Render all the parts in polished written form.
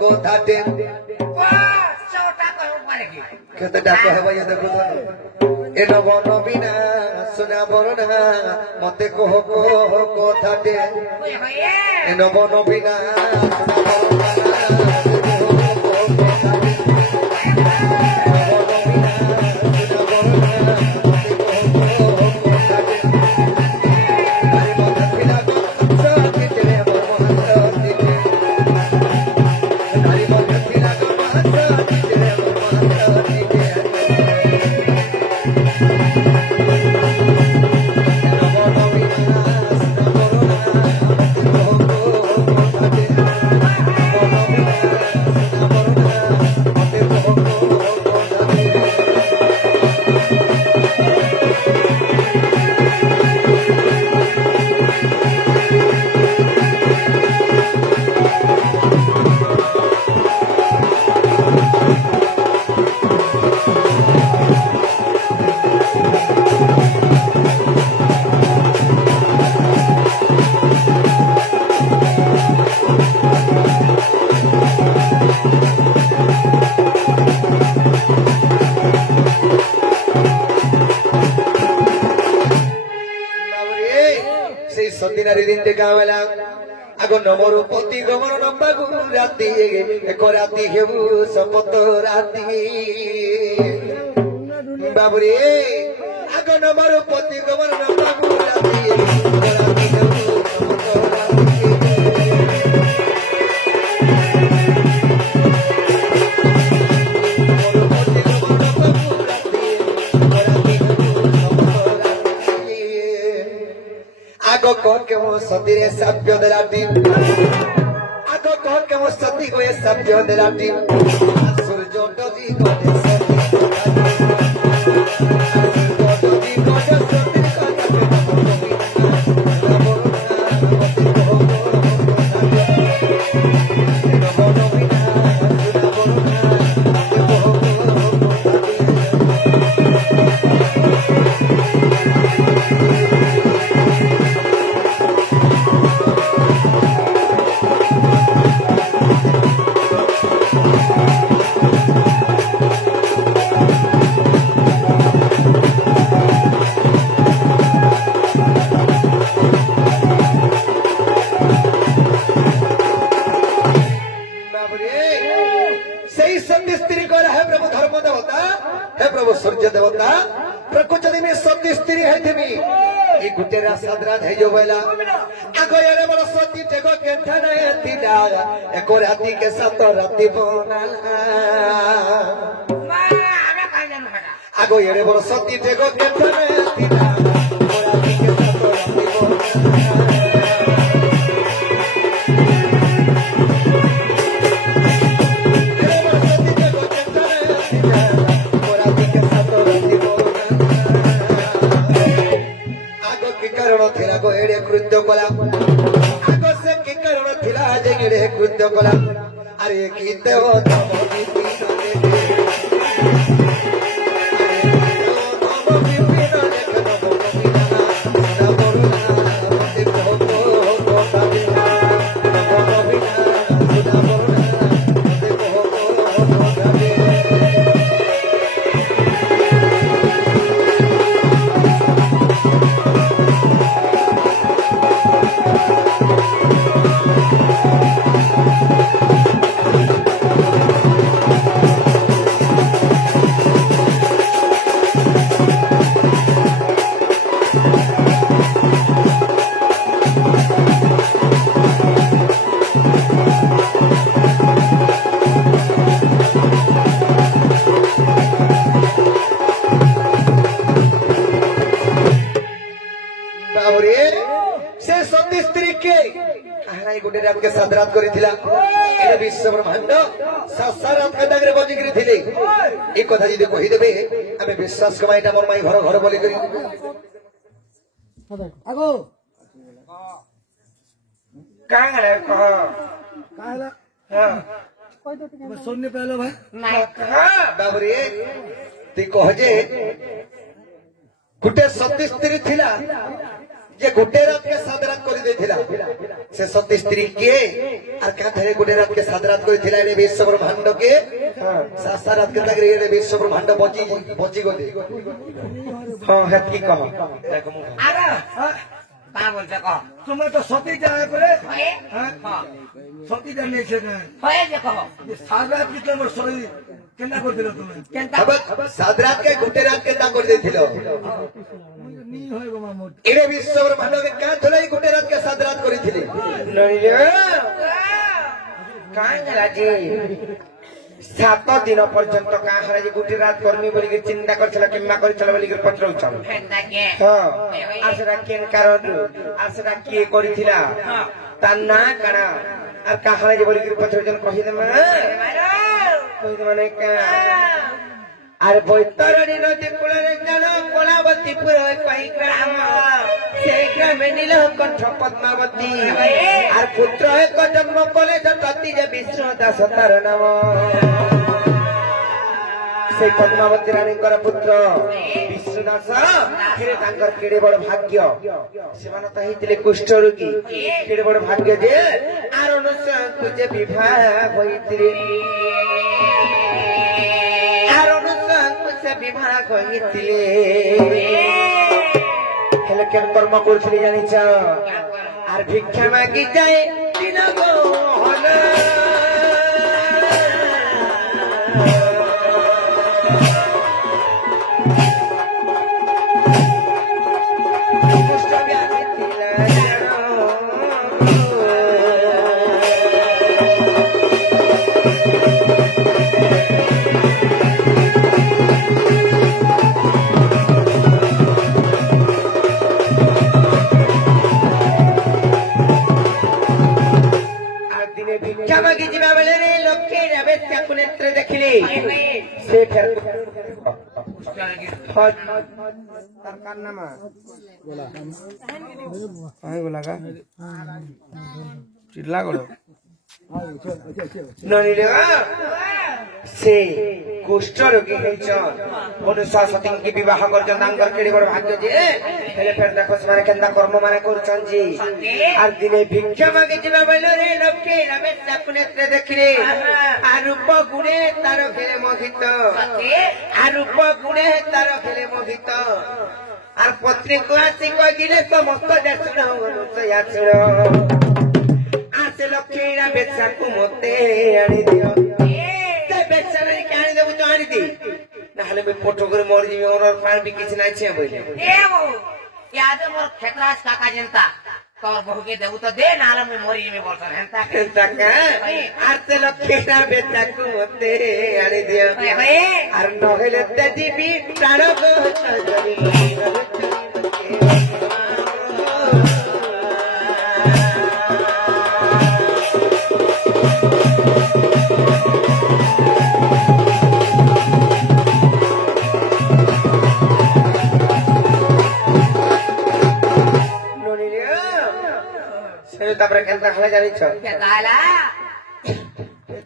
गोधाटे केते डाक हेबा ये देखो एन बन बिना सुना बरना मते कह गोधाटे एन बन बिना सुना आगो नमरु पति गमन नंबागु राती एक राती हेबु सपत राती बाबुरे आगो नमरु पति गमन नंबागु राती एक राती हेबु सपत आगो कह के मो सती रे सभ्य दलाटी आगो कह के मो सती को ये सभ्य दलाटी सूर्य डोदी को सती सूर्य देवता प्रकृति में सती स्त्री है गुटेरा सादरा है जो बेला आगो यारे बड़ सती टेको केठा नहीं तीडा एको राती के साथ राती बनाला आगो यारे बड़ सती टेको केठा नहीं तीडा एको राती के साथ राती बनाला कृत्य कला आगो से कि कारण थिला जे रे कृत्य कला अरे की देव के सादरात करिथिला ए विश्व ब्रह्मांड सासारात कदागरे बजिकरी थिले ए कथा जदि कहि देबे हमें विश्वास कमाइटा मोर माई घर घर बोली करी आगो कांगरे काहला हां कोई तो सुनने पहले भाई नहीं बाबरे ती कह जे गुटे सती स्त्री थिला जे गुटे रात के सात रात कर देथिला से सती स्त्री के आर का धरे गुटे रात के सात रात कर थिला रे विश्व ब्रह्मांड के सात सात रात के तक रे विश्व ब्रह्मांड बची गले हां हेती कह देखो आगा का बोलते कह तुम तो सती जाए परे हां सती जाने से होए जे कह ये सात रात की तुम सोई केना कर दिलो तुम केना अब सात रात के गुटे रात के ता कर देथिलो नी होय गो मामूट इरे विश्व ब्रह्मांड के का थले गुटे रात के सात रात करिथिले नहीं काहे राजी 7 दिन पर्यंत काहरा जे गुटी रात कर्मी बोली के चिंता करछला किम्मा करछला बोली के पत्र उछल केना के हां आसरा केन कारण आसरा के करिथिला ताना काना আর কাহারে যে বলি পত্রজন কহি দে মানে আর বৈতরণী নদী কূলের জান কোলাবতীপুর কই গ্রাম সেই গ্রামে নীলকণ্ঠ পদ্মাবতী আর পুত্র এক জন্ম কলে যতী যে বিষ্ণু দাস তার নাম সেই পদ্মাবতী রানীଙ୍କର পুত্র বিষ্ণু দাস ফিরে তাঙ্কর কেড়ে বড় ভাগ্য সেমান তো হইতিলে কুষ্ঠ রোগী কেড়ে বড় ভাগ্য যে আর অনুসঙ্গ যে বিবাহ হইতিলে আর অনুসঙ্গ যে বিবাহ হইতিলে হেলে কেন কর্ম করছিলি জানিছ আর ভিক্ষা মাগি যায় দিন গো হলে देखिले से फिर गोला का चिल्ला गलो ननी रे से कुष्ठ रोगी हेचन मनुष्य सती के विवाह कर जनांगर केड़ी बड़ भाग्य जे हेले फेर देखो माने केंदा कर्म माने करछन जी आर दिने भिक्षा मागे जिबा बइलो रे लक्ष्मी रमेश चाकुनेत्र देखिले आ रूप गुणे तार फेरे मोहित आ रूप गुणे तार फेरे मोहित आर पत्नी को आसी कगिले समस्त देशुण मनुष्य याचुण आसे लक्ष्मी रमेश चाकु मते आनी दियो बेचारे के आनी देबु तो आनी दे नाले मैं फोटो करे मर जी और प्राण भी किछ नाइ छे बोले ए वो याद मोर खेतराज काका जनता तोर बहु के देबु तो दे नाले में मरी में बोलसन हंता का आते लखेटा बेटा को मते आनी दिया आर नहेले ते दीबी प्राण को चली तापर केनता खला जानि छ केताला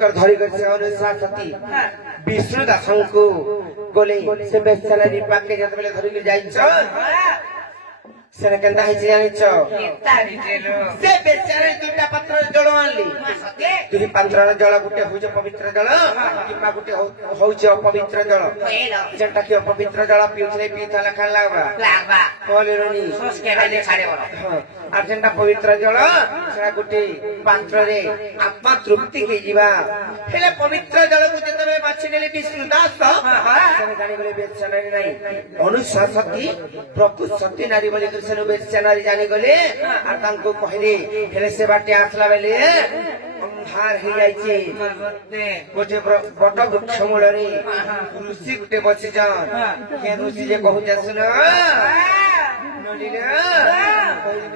कर धरी कर अनुसार सती विष्णु दासंकु गोले से बेचला नी पाके जत बेले धरी के जाई छ से केनता है जानि छ केता दिलो से बेचारे दुटा पत्र जल आनली दुही पात्र जल गुटे होज पवित्र जल किपा गुटे होज अपवित्र जल जेंटा कि अपवित्र जल पिउछले पीथला खान लागबा बोले रोनी सोसके रानी खाड़े बरो আর যেটা পবিত্র জল সেটা গোটে পাত্রে আত্মা তৃপ্তি হয়ে যাবা হেলে পবিত্র জলକୁ যেତେବେଳେ ବାଛି ନେଲେ ବିଷ୍ଣୁ ଦାସ ସେ ଜାଣିଗଲେ ବେଶ୍ୟା ନାରୀ ନାହିଁ ଅନୁସା ସତୀ ପ୍ରକୃତ ସତୀ ନାରୀ ବୋଲି କୃଷ୍ଣ ବେଶ୍ୟା ନାରୀ ଜାଣିଗଲେ আর ତାଙ୍କୁ କହିଲେ ହେଲେ ସେ ବାଟେ ଆସିଲା ବେଲେ ଅନ୍ଧାର ହେଇଯାଇଛି ଗୋଟେ ବଡ଼ ବୃକ୍ଷ ମୂଳରେ ଋଷି ଗୋଟେ ବସିଛନ୍ ସେ ଋଷି ଯେ କହୁଛେ ଶୁଣ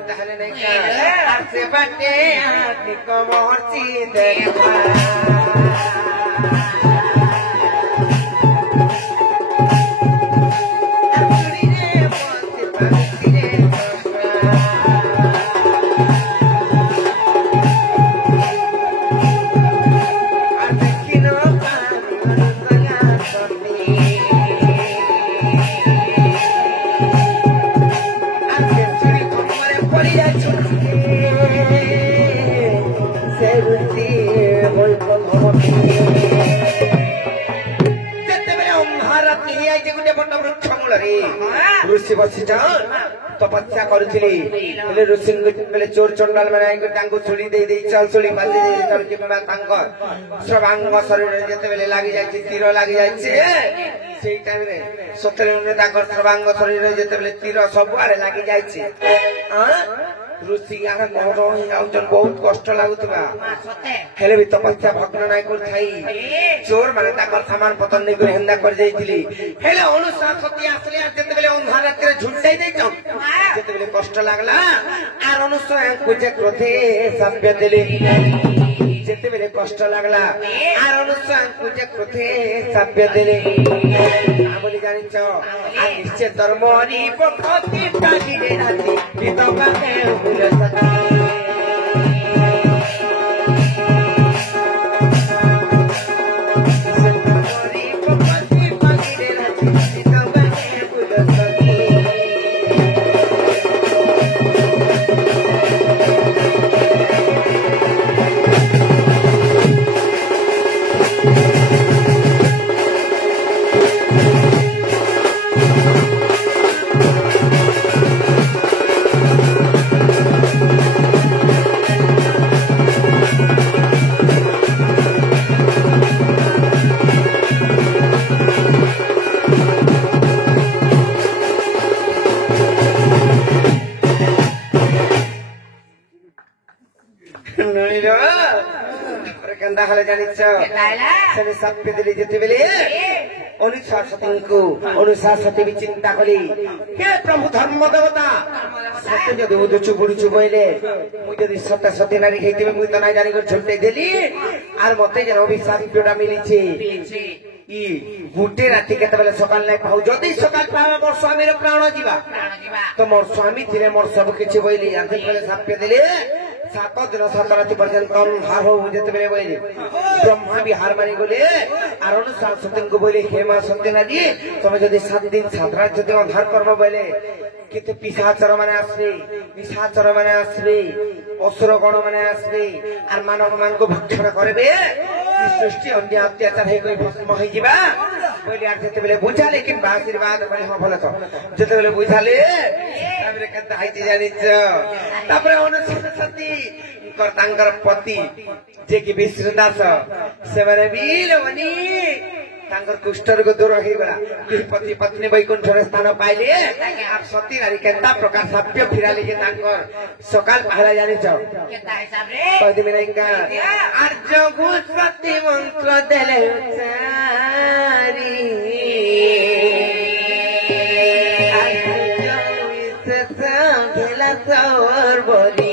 তাহলে নাই আর সে বাটে হাতি কমরছি দেখা ଯେତେବେଳେ ଅନ୍ଧାରାତି ହେଇଯାଇଛି ଗୋଟେ ବଡ ବୃକ୍ଷ ମୂଳରେ ଋଷି ବସିଛନ୍ ତପସ୍ୟା କରୁଥିଲି ହେଲେ ଋଷିଙ୍କୁ ଯେତେବେଳେ ଚୋର ଚଣ୍ଡାଳ ମାନେ ତାଙ୍କୁ ଛୁଳି ଦେଇ ଛୁଳି ବାନ୍ଧି ଦେଇଛନ୍ତି କିମ୍ବା ତାଙ୍କ ଶ୍ରବାଙ୍ଗ ଶରୀରରେ ଯେତେବେଳେ ଲାଗିଯାଇଛି ତୀର ଲାଗିଯାଇଛି ସେଇ ଟାଇମରେ ସତରେ ତାଙ୍କର ଶ୍ରବାଙ୍ଗ ଶରୀରରେ ଯେତେବେଳେ ତୀର ସବୁଆଡେ ଲାଗିଯାଇଛି ଋଷି ଯାଉଛନ୍ ବହୁତ କଷ୍ଟ ଲାଗୁଥିବା ହେଲେ ବି ତପସ୍ୟା ଭଗ୍ନ ନାଇଁ କରିଥାଇ ଚୋର ମାନେ ତାଙ୍କର ସାମାନ ପତ୍ର ନେଇକରି ହେନ୍ଦା କରିଦେଇଥିଲି ହେଲେ ଅନୁସାସତୀ ଆସିଲେ ଯେତେବେଳେ ଅନ୍ଧାର ରାତିରେ ଝୁଣ୍ଟାଇ ଦେଇଛନ୍ ଯେତେବେଳେ କଷ୍ଟ ଲାଗଲା ଆର ଅନୁସୟାଙ୍କୁ ଯେ କ୍ରୋଧେ ସାବ୍ୟ ଦେଲେ ଯେତେବେଳେ କଷ୍ଟ ଲାଗଲା ଆର ଅନୁସୟାଙ୍କୁ ଯେ କ୍ରୋଧେ ସାବ୍ୟ ଦେଲେ ବୋଲି ଜାଣିଛ আর নিশ্চয় তোর মরিব প্রতিটা দিনে রাতি বিধবাকে ভুলে থাকি କେନ୍ତା ହେଲେ ଜାଣିଛ ସେ ସାପ୍ୟ ଦେଲି ଯେତେବେଳେ ଅନୁଶାସତୀ ବି ଚିନ୍ତା କଲି ହେ ପ୍ରଭୁ ଧର୍ମ ଦେବତା ସତେ ଯଦି ଉଦୁଛୁ ବୁଡୁଛୁ ବୋଇଲେ ମୁଁ ଯଦି ସତେ ସତୀ ନାରୀ ହେଇଥିବେ ମୁଁ ତ ନାଇଁ ଜାଣିକରି ଝୁଣ୍ଟେଇ ଦେଲି ଆର୍ ମତେ ଯେନ ଅଭିଶାପଟା ମିଳିଛି ଇ ଗୋଟେ ରାତି କେତେବେଳେ ସକାଳ ନାଇଁ ପାଉ ଯଦି ସକାଳ ପାଇବା ମୋର ସ୍ୱାମୀର ପ୍ରାଣ ଯିବା ତ ମୋର ସ୍ୱାମୀ ଥିଲେ ମୋର ସବୁ କିଛି ବୋଇଲି ଯେତେବେଳେ ସାପ୍ୟ ଦେଲେ 7 ଦିନ 7 ରାତି ପର୍ଯ୍ୟନ୍ତ ଅନ୍ଧାର ହଉ ଯେତେବେଳେ ବୋଇଲେ ବ୍ରହ୍ମା ବି ହାର ମାନି ଗଲେ আর অনুসাসতীଙ୍କୁ ବୋଇଲେ ହେ ମା ସତ୍ୟନାରୀ ତମେ ଯଦି 7 ଦିନ 7 ରାତି ଯଦି ଅନ୍ଧାର করব ବୋଇଲେ କେତେ ପିଶାଚର ମାନେ ଆସିବେ ଅସୁର ଗଣ ମାନେ ଆସିବେ আর ମାନବ ମାନଙ୍କୁ ଭକ୍ଷଣ କରିବେ ସୃଷ୍ଟି ଅନ୍ୟ ଅତ୍ୟାଚାର ହେଇକରି ଭସ୍ମ ହେଇଯିବା ବୋଇଲେ আর ଯେତେବେଳେ ବୁଝାଲେ କିମ୍ବା ଆଶୀର୍ବାଦ କରି ହଁ ଭଲ ତ ଯେତେବେଳେ ବୁଝାଲେ ତାପରେ କେତେ ହେଇଛି ଜାଣିଛ ତାପରେ ଅନୁସତୀ ତାଙ୍କର ପତି ଯେ କି ବିଷ୍ଣୁ ଦାସ ସେମାନେ ବିଲବନି ତାଙ୍କର କୁଷ୍ଠରୋଗ ଦୂର ହେଇଗଲା ପତି ପତ୍ନୀ ବୈକୁଣ୍ଠରେ ସ୍ଥାନ ପାଇଲେ আর ସତୀ ନାରୀ କେନ୍ତା ପ୍ରକାର ସାପ୍ୟ ଫିରାଲି ଯେ ତାଙ୍କର ସକାଳ ପାହଲା ଜାଣିଛ କହିଦେବି ନାଇଁ କା ଆର୍ଯ୍ୟକୁ ସତୀ ମନ୍ତ୍ର ଦେଲେ বলি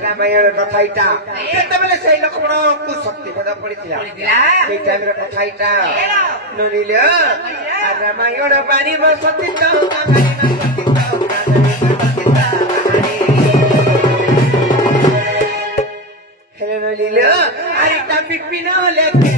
ରାମାୟଣ କଥା ଏଇଟା ଯେତେବେଳେ ସେଇ ଲକ୍ଷ୍ମଣକୁ ଶକ୍ତି ଭେଦ ପଡିଥିଲା ସେଇ ଟାଇମର କଥା ଏଇଟା ନୁରିଲ ରାମାୟଣ ବାଣିବ ସତୀ ହେଲେ ନୁରିଲ ଆରେ ତା ବିପିନ ଲେଖେ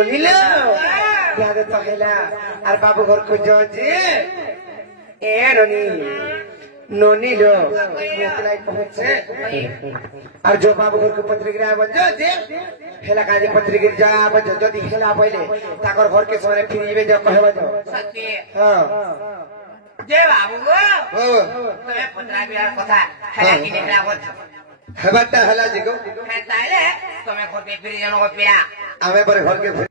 ননিল বিহারে তো হেলা আর বাবু ঘর কই যে এ ননি ননিল মেতলাই পৌঁছে আর जो बाबू घर के पत्रिका आबो जो जे हेला काजी पत्रिका जा आबो जो जदी हेला पहिले ताकर घर के समय फिरिबे जो कहबो जो सत्य हां जे बाबू गो ओ तमे पत्रा बिहार कथा हेला कि देखला बोल हेबाटा हला जिगो हे ताइले तमे घर पे फिरि जानो पिया आमे पर घर के